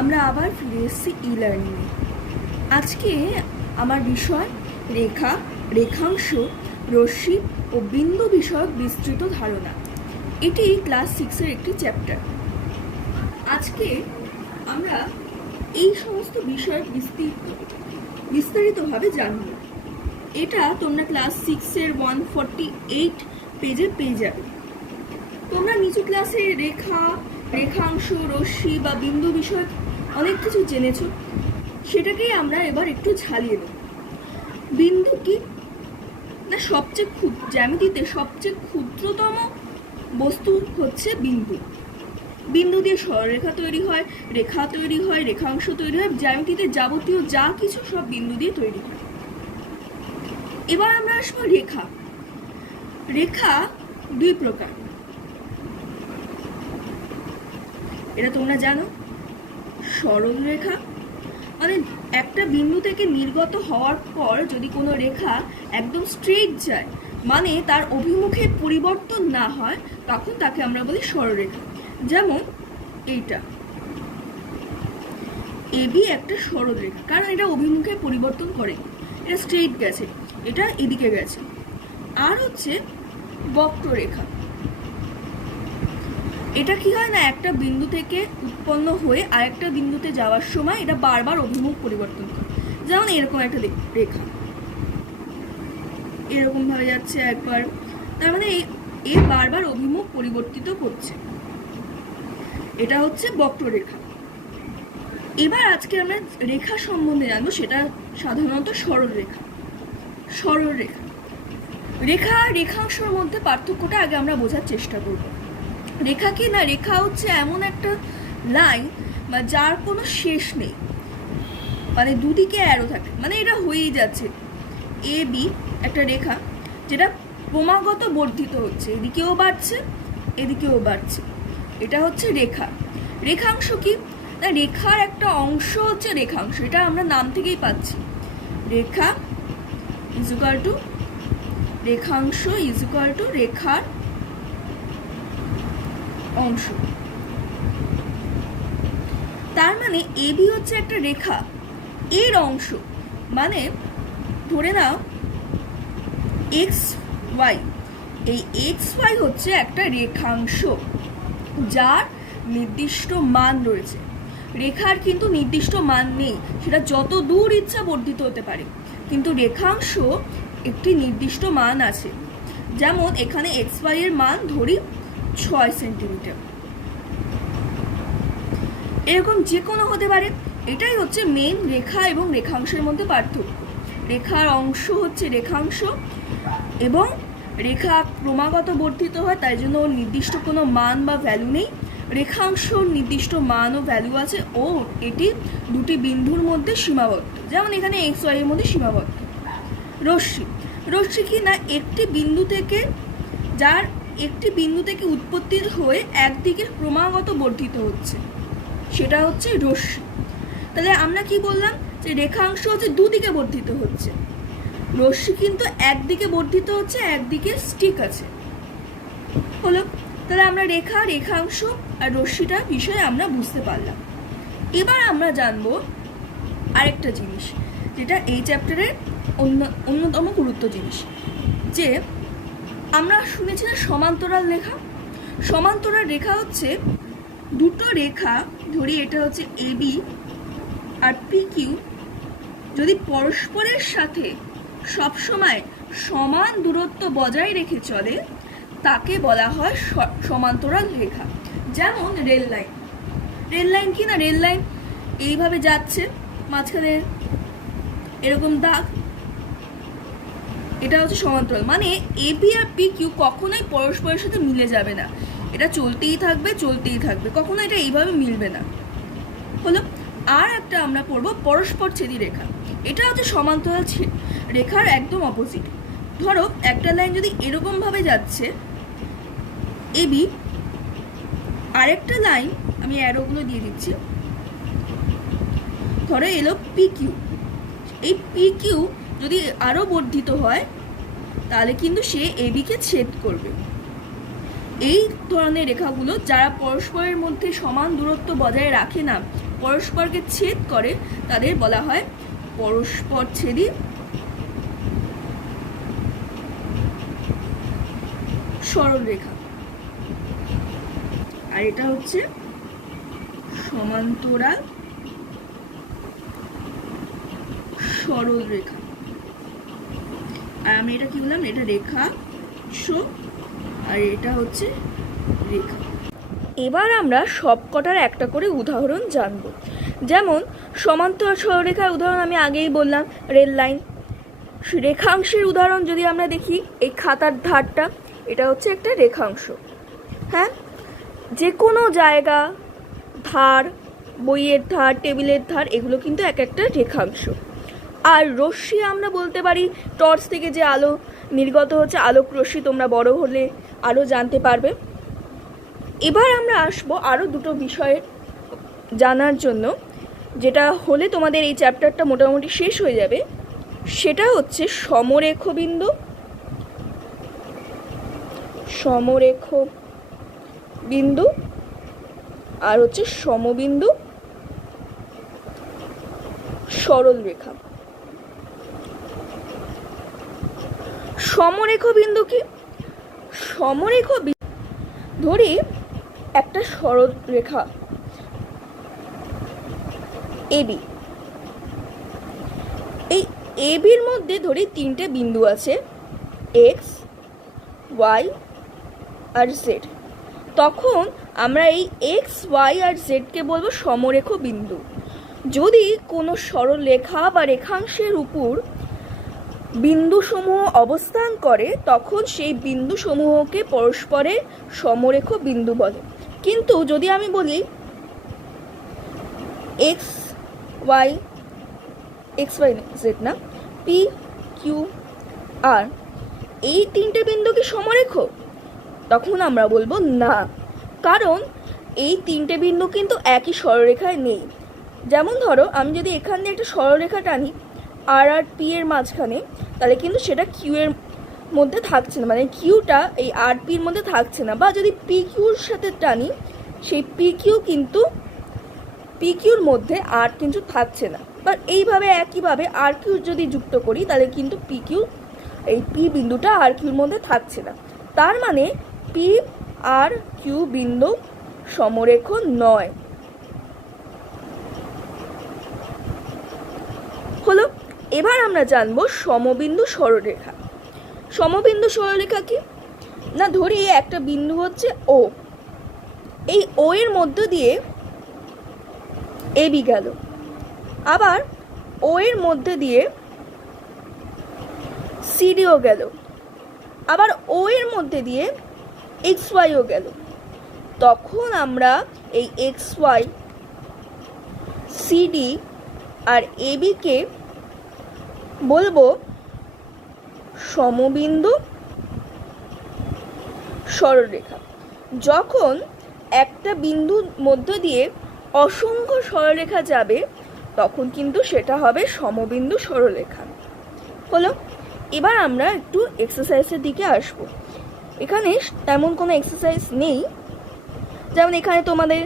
আমরা আবার ফিরে এসেছি ই-লার্নিংয়ে। আজকে আমার বিষয় রেখা, রেখাংশ, রশ্মি ও বিন্দু বিষয়ক বিস্তৃত ধারণা। এটি ক্লাস 6-এর একটি চ্যাপ্টার। আজকে আমরা এই সমস্ত বিষয় বিস্তারিতভাবে জানব। এটা তোমরা ক্লাস 6-এর 148 পেজে পেয়ে যাবে। তোমরা নিচু ক্লাসে রেখা, রেখাংশ, রশ্মি বা বিন্দু বিষয়ক অনেক কিছু জেনেছ, সেটাকেই আমরা এবার একটু ঝালিয়ে দেব। বিন্দু কি না, জ্যামিতিতে সবচেয়ে ক্ষুদ্রতম বস্তু হচ্ছে বিন্দু। বিন্দু দিয়ে সরলরেখা তৈরি হয়, রেখা তৈরি হয়, রেখাংশ তৈরি হয়। জ্যামিতিতে যাবতীয় যা কিছু সব বিন্দু দিয়ে তৈরি হয়। এবার আমরা আসবো রেখা। রেখা দুই প্রকার, এটা তোমরা জানো। সরল রেখা মানে একটা বিন্দু থেকে নির্গত হওয়ার পর যদি কোনো রেখা একদম স্ট্রেট যায়, মানে তার অভিমুখের পরিবর্তন না হয়, তখন তাকে আমরা বলি সরলরেখা। যেমন এইটা এবি একটা সরলরেখা, কারণ এটা অভিমুখের পরিবর্তন করে, এটা স্ট্রেট গেছে, এটা এদিকে গেছে। আর হচ্ছে বক্ররেখা। এটা কি হয় না, একটা বিন্দু থেকে উৎপন্ন হয়ে আরেকটা বিন্দুতে যাওয়ার সময় এটা বারবার অভিমুখ পরিবর্তন করে। যেমন এরকম একটা রেখা এরকম ভাবে যাচ্ছে একবার, তার মানে এ বারবার অভিমুখ পরিবর্তিত করছে। এটা হচ্ছে বক্ররেখা। এবার আজকে আমরা রেখা সম্বন্ধে জানবো, সেটা সাধারণত সরলরেখা। সরলরেখা, রেখা আর রেখাংশের মধ্যে পার্থক্যটা আগে আমরা বোঝার চেষ্টা করব। রেখা কি না, রেখা হচ্ছে এমন একটা লাইন বা যার কোনো শেষ নেই, মানে দুদিকে অ্যারো থাকে, মানে এটা হয়েই যাচ্ছে। এ বি একটা রেখা যেটা ক্রমাগত বর্ধিত হচ্ছে, এদিকেও বাড়ছে এদিকেও বাড়ছে, এটা হচ্ছে রেখা। রেখাংশ কি না, রেখার একটা অংশ হচ্ছে রেখাংশ, এটা আমরা নাম থেকেই পাচ্ছি। রেখা ইজ ইকুয়াল টু রেখাংশ ইজ ইকুয়াল টু রেখার অংশ। তার মানে এবি হচ্ছে একটা রেখা, এর অংশ, মানে ধরে নাও এক্স ওয়াই। এই এক্স ওয়াই হচ্ছে একটা রেখাংশ যার নির্দিষ্ট মান রয়েছে। রেখার কিন্তু নির্দিষ্ট মান নেই, সেটা যত দূর ইচ্ছা বর্ধিত হতে পারে, কিন্তু রেখাংশ একটি নির্দিষ্ট মান আছে। যেমন এখানে এক্স ওয়াই এর মান ধরি 6 সেন্টিমিটার, এরকম যে কোনো হতে পারে। এটাই হচ্ছে মেন রেখা এবং রেখাংশের মধ্যে পার্থক্য। রেখার অংশ হচ্ছে রেখাংশ, এবং রেখা ক্রমাগত বর্ধিত হয়, তাই জন্য ওর নির্দিষ্ট কোনো মান বা ভ্যালু নেই। রেখাংশর নির্দিষ্ট মান ও ভ্যালু আছে, ও এটি দুটি বিন্দুর মধ্যে সীমাবদ্ধ, যেমন এখানে এক্স ওয়াই এর মধ্যে সীমাবদ্ধ। রশ্মি, রশ্মি কি না, একটি বিন্দু থেকে উৎপত্তি হয়ে একদিকে ক্রমাগত বর্ধিত হচ্ছে, সেটা হচ্ছে রশ্মি। তাহলে আমরা কি বললাম, যে রেখাংশ হচ্ছে দুদিকে বর্ধিত হচ্ছে, রশ্মি কিন্তু একদিকে বর্ধিত হচ্ছে, একদিকে স্টিক আছে। হলো, তাহলে আমরা রেখা, রেখাংশ আর রশ্মিটার বিষয়ে আমরা বুঝতে পারলাম। এবার আমরা জানবো আরেকটা জিনিস, যেটা এই চ্যাপ্টারের অন্যতম গুরুত্ব জিনিস, যে আমরা শুনেছিলাম সমান্তরাল রেখা। সমান্তরাল রেখা হচ্ছে দুটো রেখা, ধরি এটা হচ্ছে এবি আর পি কিউ, যদি পরস্পরের সাথে সবসময় সমান দূরত্ব বজায় রেখে চলে, তাকে বলা হয় সমান্তরাল রেখা। যেমন রেল লাইন। রেল লাইন কি না, রেল লাইন এইভাবে যাচ্ছে, মাঝখানে এরকম দাগ, এটা হচ্ছে সমান্তরাল। মানে এবি আর পি কিউ কখনোই পরস্পরের সাথে মিলে যাবে না, এটা চলতেই থাকবে চলতেই থাকবে, কখনো এটা এইভাবে মিলবে না। হলো, আর একটা আমরা পড়বো পরস্পর ছেদি রেখা। এটা হচ্ছে সমান্তরাল রেখার একদম অপোজিট। ধরো একটা লাইন যদি এরকম ভাবে যাচ্ছে এবি, আরেকটা লাইন আমি অ্যারোগুলো দিয়ে দিচ্ছি, ধরো এলো পি কিউ। এই পি কিউ যদি আরো বর্ধিত হয়, তাহলে কিন্তু সে এবিকে ছেদ করবে। এই ধরনের রেখাগুলো যারা পরস্পরের মধ্যে সমান দূরত্ব বজায় রাখে না, পরস্পরকে ছেদ করে তাদের বলা হয় পরস্পরছেদী সরলরেখা। আর এটা হচ্ছে সমান্তরাল সরলরেখা। আর আমি এটা কি বললাম, এটা রেখাংশ আর এটা হচ্ছে রেখা। এবার আমরা সবকটার একটা করে উদাহরণ জানব। যেমন সমান্তরাল সরলরেখার উদাহরণ আমি আগেই বললাম, রেল লাইন। রেখাংশের উদাহরণ যদি আমরা দেখি, এই খাতার ধারটা, এটা হচ্ছে একটা রেখাংশ। হ্যাঁ, যে কোনো জায়গা, ধার, বইয়ের ধার, টেবিলের ধার, এগুলো কিন্তু এক একটা রেখাংশ। আর রশ্মি আমরা বলতে পারি টর্চ থেকে যে আলো নির্গত হচ্ছে, আলোক রশ্মি, তোমরা বড় হলে আরও জানতে পারবে। এবার আমরা আসবো আরও দুটো বিষয়ের জানার জন্য, যেটা হলে তোমাদের এই চ্যাপ্টারটা মোটামুটি শেষ হয়ে যাবে। সেটা হচ্ছে সমরেখ বিন্দু, সমরেখ বিন্দু, আর হচ্ছে সমবিন্দু সরল রেখা। সমরেখ বিন্দু কি? সমরেখ ধরি একটা সরল রেখা এবি। এই এবির মধ্যে ধরি তিনটে বিন্দু আছে, এক্স, ওয়াই আর জেড। তখন আমরা এই এক্স, ওয়াই আর জেডকে বলবো সমরেখ বিন্দু। যদি কোনো সরল রেখা বা রেখাংশের উপর বিন্দুসমূহ অবস্থান করে, তখন সেই বিন্দুসমূহকে পরস্পরের সমরেখ বিন্দু বলে। কিন্তু যদি আমি বলি এক্স ওয়াই জেড না, পি কিউ আর, এই তিনটে বিন্দু কি সমরেখ? তখন আমরা বলবো না, কারণ এই তিনটে বিন্দু কিন্তু একই সরলরেখায় নেই। যেমন ধরো আমি যদি এখান দিয়ে একটা সরলরেখা টানি আর আর পি এর মাঝখানে, তাহলে কিন্তু সেটা কিউ এর মধ্যে থাকছে না, মানে কিউটা এই আর পির মধ্যে থাকছে না। বা যদি পি কিউর সাথে টানি, সেই পি কিউ কিন্তু পি কিউর মধ্যে আর কিন্তু থাকছে না। বা এইভাবে একইভাবে আর কিউ যদি যুক্ত করি, তাহলে কিন্তু পি কিউ, এই পি বিন্দুটা আর কিউর মধ্যে থাকছে না। তার মানে পি আর কিউ বিন্দু সমরেখ নয়। হলো। এবার আমরা জানবো সমবিন্দু সরলরেখা। সমবিন্দু সরলরেখা কি না, ধরি একটা বিন্দু হচ্ছে ও, এই ও এর মধ্য দিয়ে এবি গেল, আবার ও এর মধ্যে দিয়ে সিডিও গেল, আবার ও এর মধ্যে দিয়ে এক্স ওয়াইও গেল। তখন আমরা এই এক্স ওয়াই, সিডি আর এবিকে বলবো সমবিন্দু সরলরেখা। যখন একটা বিন্দুর মধ্য দিয়ে অসংখ্য সরলরেখা যাবে, তখন কিন্তু সেটা হবে সমবিন্দু সরলরেখা। হলো। এবার আমরা একটু এক্সারসাইজের দিকে আসবো। এখানে তেমন কোনো এক্সারসাইজ নেই। যেমন এখানে তোমাদের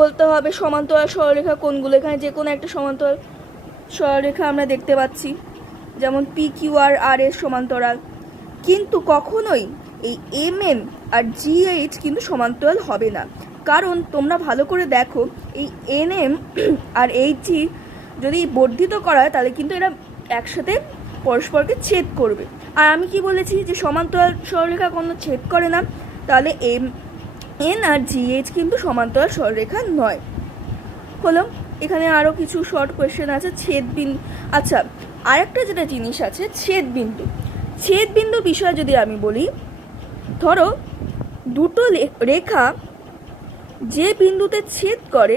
বলতে হবে সমান্তরাল সরলরেখা কোনগুলো। এখানে যে কোনো একটা সমান্তরাল সরলরেখা আমরা দেখতে পাচ্ছি, যেমন পি কিউ আর আর এর সমান্তরাল। কিন্তু কখনোই এই এম এন আর জি এইচ কিন্তু সমান্তরাল হবে না, কারণ তোমরা ভালো করে দেখো, এই N M R H G যদি বর্ধিত করা হয়, তাহলে কিন্তু এরা একসাথে পরস্পরকে ছেদ করবে। আর আমি কি বলেছি যে সমান্তরাল সরলরেখা কোনো ছেদ করে না, তাহলে এম এন আর জি এইচ কিন্তু সমান্তরাল সরলরেখা নয়। হলো। এখানে আরও কিছু শর্ট কোয়েশ্চেন আছে। ছেদ বিন্দু, আচ্ছা আরেকটা যেটা জিনিস আছে, ছেদ বিন্দু। ছেদ বিন্দু বিষয়ে যদি আমি বলি, ধরো দুটো রেখা যে বিন্দুতে ছেদ করে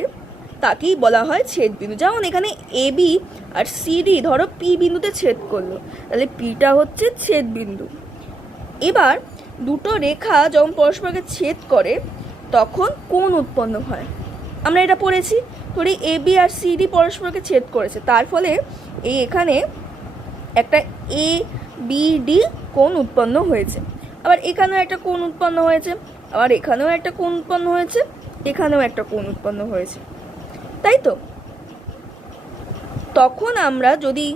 তাকেই বলা হয় ছেদ বিন্দু। যেমন এখানে এবি আর সিডি ধরো পি বিন্দুতে ছেদ করলো, তাহলে পিটা হচ্ছে ছেদ বিন্দু। এবার দুটো রেখা যখন পরস্পরকে ছেদ করে, তখন কোণ উৎপন্ন হয়। আমরা এটা পড়েছি। ধরি এবি আর সিডি পরস্পরকে ছেদ করেছে, তার ফলে এই এখানে একটা এ বি ডি কোণ উৎপন্ন হয়েছে। আবার এখানেও একটা কোণ উৎপন্ন হয়েছে, আবার এখানেও একটা কোণ উৎপন্ন হয়েছে, এখানেও একটা কোণ উৎপন্ন হয়েছে, তাই তো? তখন আমরা যদি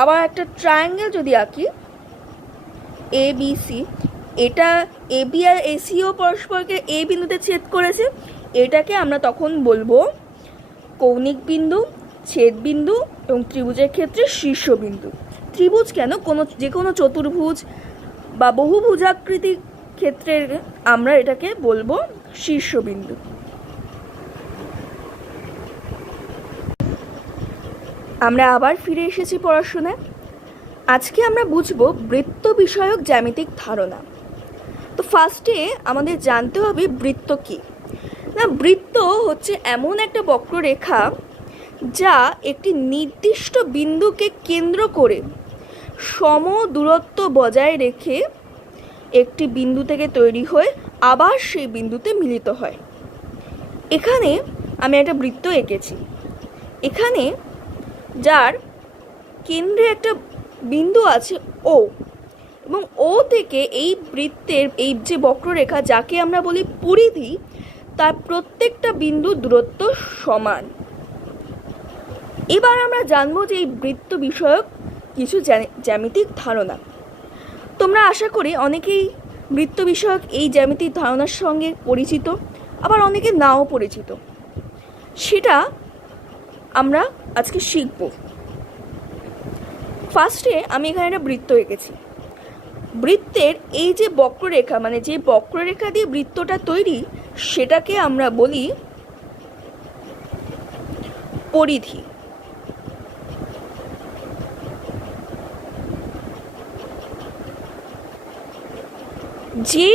আবার একটা ট্রায়াঙ্গেল যদি আঁকি এ বি সি, এটা এ বি আর এসিও পরস্পরকে এ বিন্দুতে ছেদ করেছে, এটাকে আমরা তখন বলবো কৌণিক বিন্দু, ছেদ বিন্দু এবং ত্রিভুজের ক্ষেত্রে শীর্ষবিন্দু। ত্রিভুজ কেন, যে কোনো চতুর্ভুজ বা বহুভুজাকৃতির ক্ষেত্রে আমরা এটাকে বলবো শীর্ষবিন্দু। আমরা আবার ফিরে এসেছি পড়াশোনায়। আজকে আমরা বুঝবো বৃত্ত বিষয়ক জ্যামিতিক ধারণা। তো ফার্স্টে আমাদের জানতে হবে বৃত্ত কী না। বৃত্ত হচ্ছে এমন একটা বক্ররেখা যা একটি নির্দিষ্ট বিন্দুকে কেন্দ্র করে সম দূরত্ব বজায় রেখে একটি বিন্দু থেকে তৈরি হয়ে আবার সেই বিন্দুতে মিলিত হয়। এখানে আমি একটা বৃত্ত এঁকেছি, এখানে যার কেন্দ্রে একটা বিন্দু আছে ও, এবং ও থেকে এই বৃত্তের এই যে বক্ররেখা যাকে আমরা বলি পরিধি, তার প্রত্যেকটা বিন্দুর দূরত্ব সমান। এবার আমরা জানবো যে এই বৃত্ত বিষয়ক কিছু জ্যামিতিক ধারণা। তোমরা আশা করি অনেকেই বৃত্ত বিষয়ক এই জ্যামিতিক ধারণার সঙ্গে পরিচিত, আবার অনেকে নাও পরিচিত। সেটা আমরা আজকে শিখব। ফার্স্টে আমি এখানে একটা বৃত্ত এঁকেছি। বৃত্তের এই যে বক্ররেখা, মানে যে বক্ররেখা দিয়ে বৃত্তটা তৈরি, সেটাকে আমরা বলি পরিধি। যে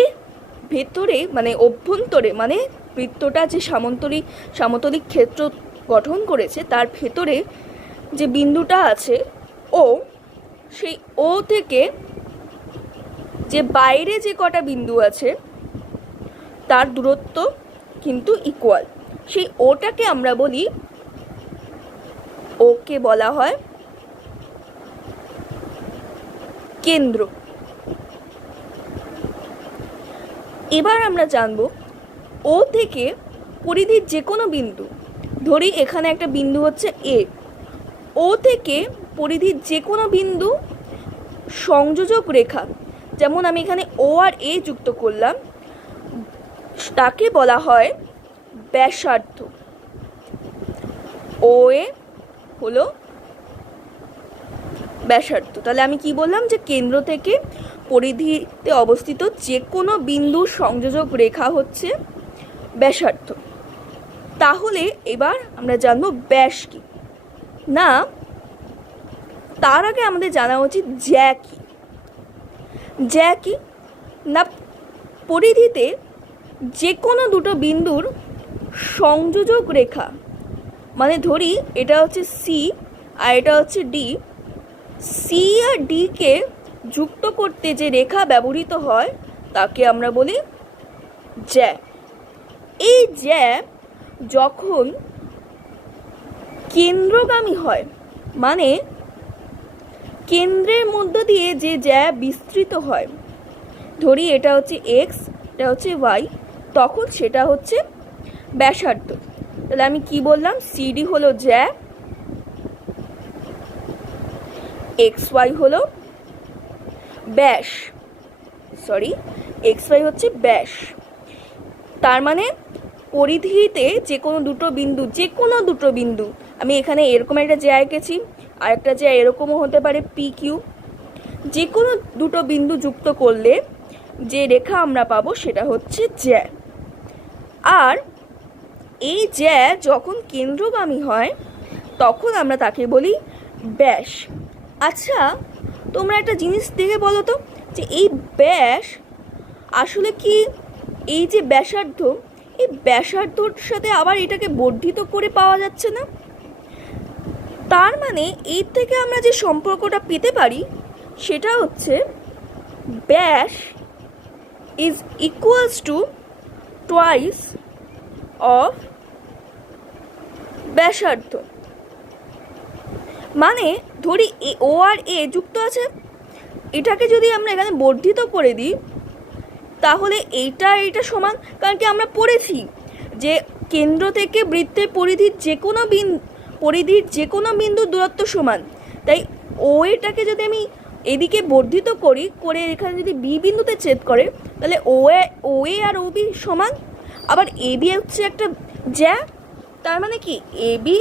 ভেতরে মানে অভ্যন্তরে, মানে বৃত্তটা যে সামতলিক ক্ষেত্র গঠন করেছে তার ভেতরে যে বিন্দুটা আছে ও, সেই ও থেকে যে বাইরে যে কটা বিন্দু আছে তার দূরত্ব কিন্তু ইকুয়াল। সেই ওটাকে আমরা বলি, ওকে বলা হয় কেন্দ্র। এবার আমরা জানব ও থেকে পরিধির যে কোনো বিন্দু, ধরি এখানে একটা বিন্দু হচ্ছে এ, ও থেকে পরিধির যে কোনো বিন্দু সংযোজক রেখা, যেমন আমি এখানে ও আর এ যুক্ত করলাম, তাকে বলা হয় ব্যাসার্ধ। ও এ হলো ব্যাসার্ধ। তাহলে আমি কি বললাম, যে কেন্দ্র থেকে পরিধিতে অবস্থিত যে কোনো বিন্দু সংযোজক রেখা হচ্ছে ব্যাসার্ধ। তাহলে এবার আমরা জানবো ব্যাস কি না। তার আগে আমাদের জানা উচিত জ্যা কি। জ্যা কি না, পরিধিতে যে কোনো দুটো বিন্দুর সংযোজক রেখা, মানে ধরি এটা হচ্ছে সি আর এটা হচ্ছে ডি, সি আর ডিকে যুক্ত করতে যে রেখা ব্যবহৃত হয় তাকে আমরা বলি জ্যা। এই জ্যা যখন কেন্দ্রগামী হয়, মানে কেন্দ্রের মধ্য দিয়ে যে জ্যা বিস্তৃত হয়, ধরি এটা হচ্ছে এক্স, এটা হচ্ছে ওয়াই, তখন সেটা হচ্ছে ব্যাসার্ধ। তাহলে আমি কি বললাম, সিডি হলো জ্যা, এক্স ওয়াই হলো ব্যাস, এক্স ওয়াই হচ্ছে ব্যাস। তার মানে পরিধিতে যে কোনো দুটো বিন্দু, আমি এখানে এরকম একটা জ্যা এঁকেছি, আর একটা জ্যা এরকমও হতে পারে পি কিউ, যে কোনো দুটো বিন্দু যুক্ত করলে যে রেখা আমরা পাবো সেটা হচ্ছে জ্যা। আর এই জ্যা যখন কেন্দ্রগামী হয় তখন আমরা তাকে বলি ব্যাস। আচ্ছা, তোমরা একটা জিনিস দেখে বলো তো, যে এই ব্যাস আসলে কি, এই যে ব্যাসার্ধ, এই ব্যাসার্ধর সাথে আবার এটাকে বর্ধিত করে পাওয়া যাচ্ছে না? তার মানে এর থেকে আমরা যে সম্পর্কটা পেতে পারি সেটা হচ্ছে ব্যাস is equals to twice of ব্যাসার্ধ। মানে ধরি ও আর এ যুক্ত আছে, এটাকে যদি আমরা এখানে বর্ধিত করে দিই তাহলে এইটা সমান, কারণ কি আমরা পড়েছি যে কেন্দ্র থেকে বৃত্তের পরিধির যে কোনো পরিধির যে কোনো বিন্দুর দূরত্ব সমান। তাই ও এটাকে যদি আমি এদিকে বর্ধিত করি, করে এখানে যদি বি বিন্দুতে ছেদ করে, তাহলে ও এ আর ও বি সমান। আবার এ বি হচ্ছে একটা জ্যা, তার মানে কি A B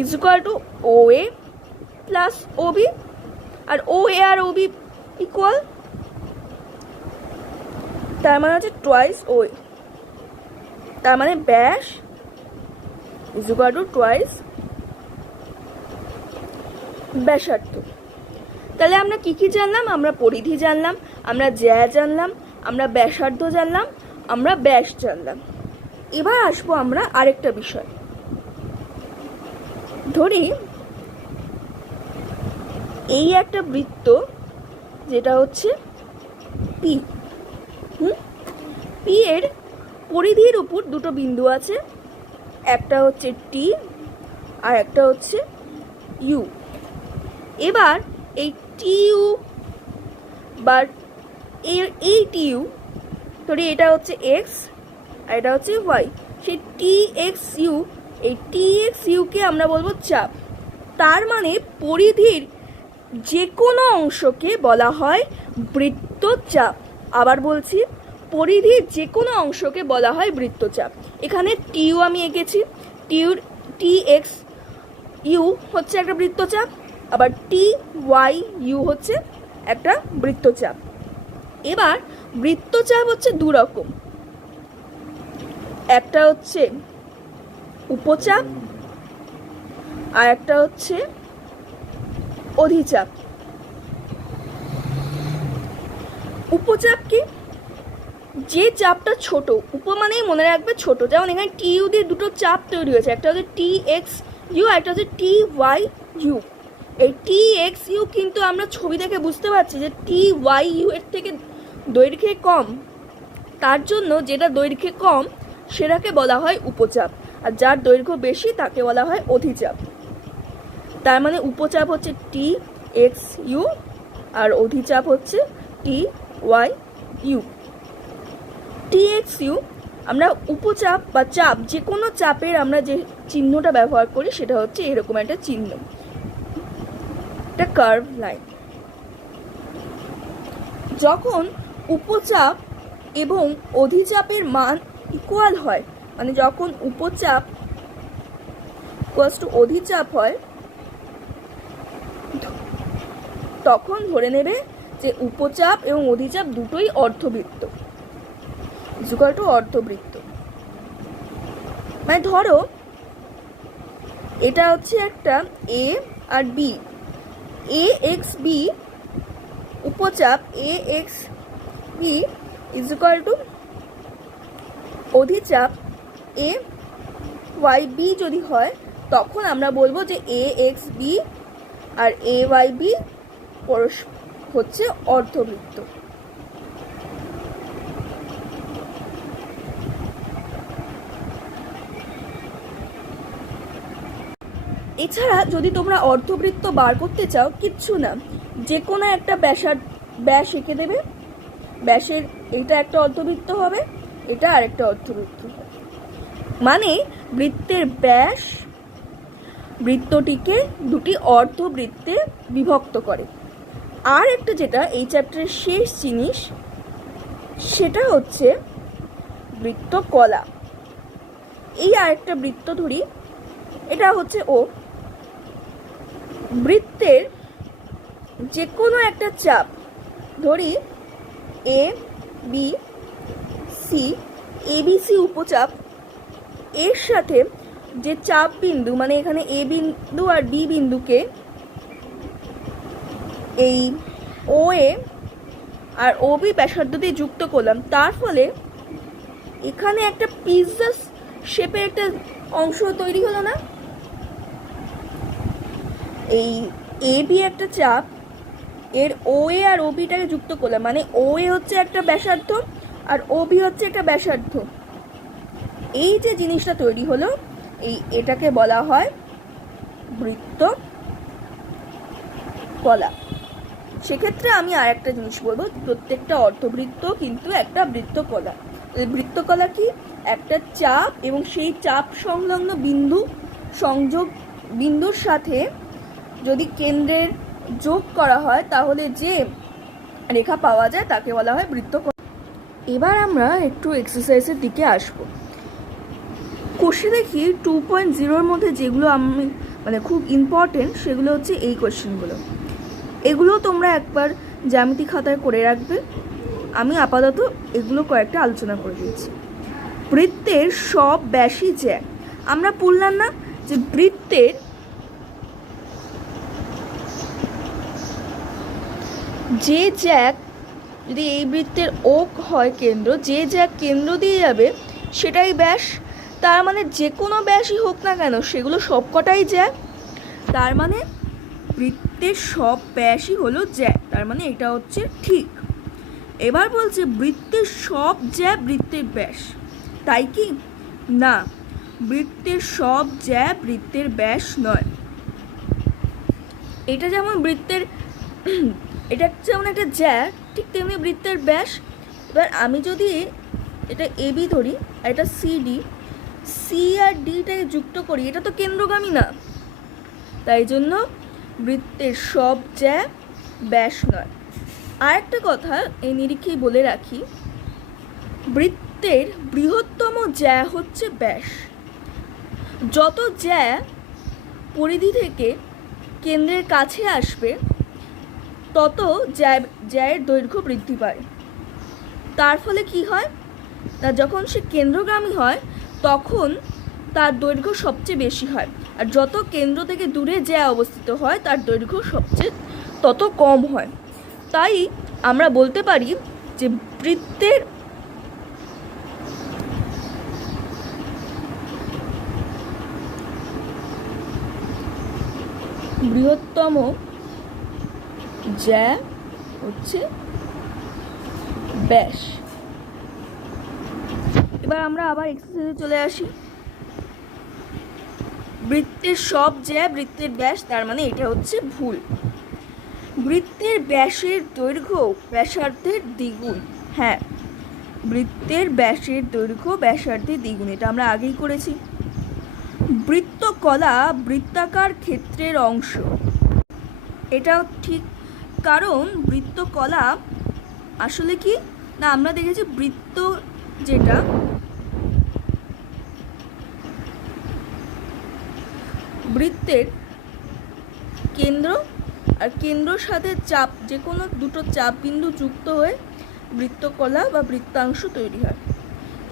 is equal to O A plus O B, আর ও এ আর ও বি ইকুয়াল, তার মানে হচ্ছে টোয়াইস ও এ, তার মানে ব্যাস ইজ ইকুয়াল টু টোয়াইস ব্যাসার্ধ। তাহলে আমরা কি কি জানলাম? আমরা পরিধি জানলাম, আমরা জ্যা জানলাম, আমরা ব্যাসার্ধ জানলাম, আমরা ব্যাস জানলাম। এবার আসবো আমরা আরেকটা বিষয়। ধরি এই একটা বৃত্ত, যেটা হচ্ছে পি। পি এর পরিধির উপর দুটো বিন্দু আছে, একটা হচ্ছে টি আর একটা হচ্ছে ইউ। এবার এই টি ইউ বা এই টি ইউ, ধরি এটা হচ্ছে এক্স আর এটা হচ্ছে ওয়াই, সেই টি এক্স ইউ, এই টি এক্স ইউকে আমরা বলবো চাপ। তার মানে পরিধির যে কোনো অংশকে বলা হয় বৃত্তচাপ। আবার বলছি, পরিধির যে কোনো অংশকে বলা হয় বৃত্তচাপ। এখানে টি ইউ আমি এঁকেছি, টি এক্স ইউ হচ্ছে একটা বৃত্তচাপ, আবার টি ওয়াই ইউ হচ্ছে একটা বৃত্তচাপ। এবার বৃত্তচাপ হচ্ছে দু রকম, একটা হচ্ছে উপচাপ আর একটা হচ্ছে অধিচাপ। উপচাপ কি? যে চাপটা ছোট, উপ মানেই মনে রাখবে ছোট। যেমন এখানে টি ইউ দিয়ে দুটো চাপ তৈরি হয়েছে, একটা হচ্ছে টি এক্স ইউ আর একটা হচ্ছে টি ওয়াই ইউ। এই টি এক্স ইউ কিন্তু আমরা ছবি দেখে বুঝতে পারছি যে টি ওয়াই ইউ এর থেকে দৈর্ঘ্যে কম, তার জন্য যেটা দৈর্ঘ্যে কম সেটাকে বলা হয় উপচাপ, আর যার দৈর্ঘ্য বেশি তাকে বলা হয় অধিচাপ। তার মানে উপচাপ হচ্ছে টি এক্স ইউ আর অধিচাপ হচ্ছে T Y U. T X U আমরা উপচাপ বা চাপ, যে কোনো চাপের আমরা যে চিহ্নটা ব্যবহার করি সেটা হচ্ছে এরকম একটা চিহ্ন, একটা কার্ভ লাইন। যখন উপচাপ এবং অধিচাপের মান ইকুয়াল হয়, মানে যখন উপচাপ ইকুয়ালস টু অধিচাপ হয়, তখন ধরে নেবে যে উপচাপ এবং অধিচাপ দুটোই অর্ধবৃত্ত, ইকুয়াল টু অর্ধবৃত্ত। মানে ধরো এটা হচ্ছে একটা এ আর বি, এ এক্স বি উপচাপ A X B is equal to অধিচাপ এ ওয়াই বি যদি হয়, তখন আমরা বলবো যে এ এক্স বি আর এ ওয়াই বি হচ্ছে অর্ধবৃত্ত। এছাড়া যদি তোমরা অর্ধবৃত্ত বার করতে চাও, কিচ্ছু না, যে কোনো একটা ব্যাস এঁকে দেবে। ব্যাসের এটা একটা অর্ধবৃত্ত হবে, এটা আরেকটা অর্ধবৃত্ত হবে। মানে বৃত্তের ব্যাস বৃত্তটিকে দুটি অর্ধবৃত্তে বিভক্ত করে। আর একটা যেটা এই চ্যাপ্টারের শেষ জিনিস, সেটা হচ্ছে বৃত্তকলা। এই আরেকটা বৃত্ত ধরি, এটা হচ্ছে ও। বৃত্তের যে কোনো একটা চাপ, ধরি এ বি সি, এবিসি উপচাপ, এর সাথে যে চাপ বিন্দু, মানে এখানে এ বিন্দু আর বি বিন্দুকে এই ও এ আর ও বি ব্যাসার্ধ দিয়ে যুক্ত করলাম, তার ফলে এখানে একটা পিৎজা শেপের একটা অংশ তৈরি হলো না? এই এ বি একটা চাপ, এর ও এ আর ও বিটাকে যুক্ত করলাম, মানে ও এ হচ্ছে একটা ব্যাসার্ধ আর ও বি হচ্ছে একটা ব্যাসার্ধ। এই যে জিনিসটা তৈরি হলো, এটাকে বলা হয় বৃত্তকলা। সেক্ষেত্রে আমি আর একটা জিনিস বলবো, প্রত্যেকটা অর্ধবৃত্ত কিন্তু একটা বৃত্তকলা। বৃত্তকলা কি? একটা চাপ এবং সেই চাপ সংলগ্ন বিন্দু সংযোগ বিন্দুর সাথে যদি কেন্দ্রের যোগ করা হয় তাহলে যে রেখা পাওয়া যায় তাকে বলা হয় বৃত্তকলা। এবার আমরা একটু এক্সারসাইজের দিকে আসবো। কোশ্চেন দেখি 2.0-র মধ্যে যেগুলো আমি খুব ইম্পর্টেন্ট সেগুলো হচ্ছে এই কোশ্চেনগুলো। এগুলো তোমরা একবার জ্যামিতি খাতায় করে রাখবে। আমি আপাতত এগুলো কয়েকটা আলোচনা করে দিচ্ছি। বৃত্তের সব ব্যাসই জ্যা। আমরা বললাম না যে বৃত্তের যে জ্যাক, যদি এই বৃত্তের ও হয় কেন্দ্র, যে জ্যাক কেন্দ্র দিয়ে যাবে সেটাই ব্যাস। তার মানে যে কোনো ব্যাসই হোক না কেন সেগুলো সবকটাই জ্যাক। তার মানে বৃত্তের সব ব্যাসই হলো জ্যাক, তার মানে এটা হচ্ছে ঠিক। এবার বলছে বৃত্তের সব জ্যা বৃত্তের ব্যাস, তাই কি না? বৃত্তের সব জ্যা বৃত্তের ব্যাস নয়। এটা যেমন বৃত্তের এটা যেমন একটা জ্যা, ঠিক তেমনি বৃত্তের ব্যাস। এবার আমি যদি এটা এবি ধরি আর এটা সিডি, সি আর ডিটাকে যুক্ত করি, এটা তো কেন্দ্রগামী না, তাই জন্য বৃত্তের সব জ্যা ব্যাস নয়। আর একটা কথা এই নিরিখেই বলে রাখি, বৃত্তের বৃহত্তম জ্যা হচ্ছে ব্যাস। যত জ্যা পরিধি থেকে কেন্দ্রের কাছে আসবে তত জ্যায়ের দৈর্ঘ্য বৃদ্ধি পায়। তার ফলে কি হয় না, যখন সে কেন্দ্রগামী হয় তখন তার দৈর্ঘ্য সবচেয়ে বেশি হয়, আর যত কেন্দ্র থেকে দূরে জ্যা অবস্থিত হয় তার দৈর্ঘ্য সবচেয়ে তত কম হয়। তাই আমরা বলতে পারি যে বৃত্তের বৃহত্তম জ্যা হচ্ছে ব্যাস। এবার আমরা আবার এক্সারসাইজে চলে আসি। বৃত্তের সব জ্যা বৃত্তের ব্যাস, তার মানে এটা হচ্ছে ভুল। বৃত্তের ব্যাসের দৈর্ঘ্য ব্যাসার্ধের দ্বিগুণ। হ্যাঁ, বৃত্তের ব্যাসের দৈর্ঘ্য ব্যাসার্ধের দ্বিগুণ, এটা আমরা আগেই করেছি। বৃত্তকলা বৃত্তাকার ক্ষেত্রের অংশ, এটাও ঠিক, কারণ বৃত্তকলা আসলে কি না, আমরা দেখেছি বৃত্ত যেটা বৃত্তের কেন্দ্র আর কেন্দ্রর সাথে চাপ, যে কোনো দুটো চাপ বিন্দু যুক্ত হয়ে বৃত্তকলা বা বৃত্তাংশ তৈরি হয়।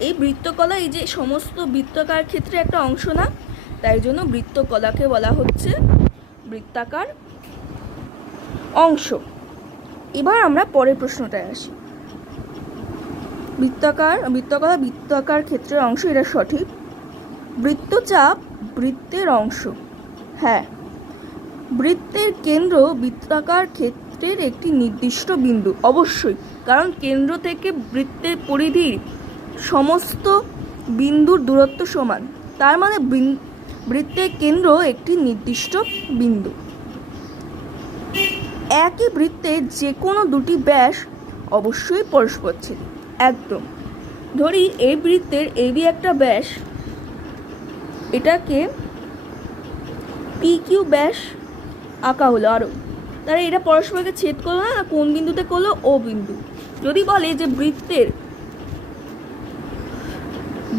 এই বৃত্তকলা এই যে সমস্ত বৃত্তাকার ক্ষেত্রে একটা অংশ না, তাই জন্য বৃত্তকলাকে বলা হচ্ছে বৃত্তাকার অংশ। এবার আমরা পরের প্রশ্নটায় আসি। বৃত্তকলা বৃত্তাকার ক্ষেত্রের অংশ, এটা সঠিক। বৃত্তচাপ বৃত্তের অংশ। হ্যাঁ, বৃত্তের কেন্দ্র বৃত্তাকার ক্ষেত্রের একটি নির্দিষ্ট বিন্দু, অবশ্যই, কারণ কেন্দ্র থেকে বৃত্তের পরিধির সমস্ত বিন্দুর দূরত্ব সমান, তার মানে বৃত্তের কেন্দ্র একটি নির্দিষ্ট বিন্দু। একই বৃত্তের যে কোনো দুটি ব্যাস অবশ্যই পরস্পরচ্ছেদী, একদম। ধরি এই বৃত্তের এবি একটা ব্যাস, এটাকে পি কিউ ব্যাস আঁকা হলো আরও, তাহলে এটা পরস্পরকে ছেদ করলো না, কোন বিন্দুতে করলো? ও বিন্দু। যদি বলে যে বৃত্তের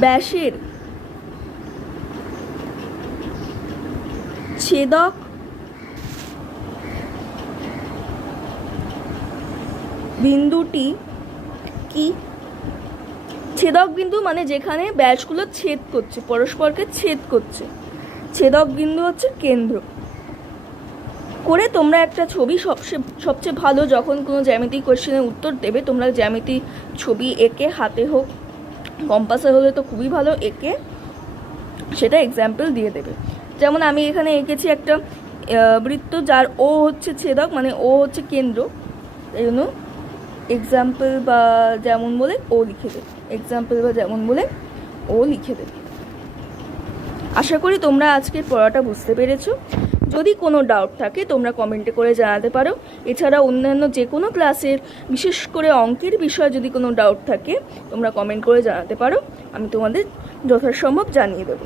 ব্যাসের ছেদক বিন্দুটি কি? ছেদক বিন্দু মানে যেখানে ব্যাসগুলো ছেদ করছে, পরস্পরকে ছেদ করছে, ছেদক বিন্দু হচ্ছে কেন্দ্র। করে তোমরা একটা ছবি, সবচেয়ে ভালো যখন কোনো জ্যামিতি কোশ্চেনের উত্তর দেবে, তোমরা জ্যামিতি ছবি এঁকে, হাতে হোক কম্পাসে হলে তো খুবই ভালো, এঁকে সেটা এক্সাম্পল দিয়ে দেবে। যেমন আমি এখানে এঁকেছি একটা বৃত্ত যার ও হচ্ছে ছেদক, মানে ও হচ্ছে কেন্দ্র, এই জন্য এক্সাম্পল বা যেমন বলে ও লিখে দেবে, এক্সাম্পল বা যেমন বলে ও লিখে দেবে। আশা করি তোমরা আজকের পড়াটা বুঝতে পেরেছো। যদি কোনো ডাউট থাকে তোমরা কমেন্টে করে জানাতে পারো। এছাড়া অন্যান্য যে কোনো ক্লাসের, বিশেষ করে অঙ্কের বিষয়ে যদি কোনো ডাউট থাকে তোমরা কমেন্ট করে জানাতে পারো, আমি তোমাদের যথাসম্ভব জানিয়ে দেবো।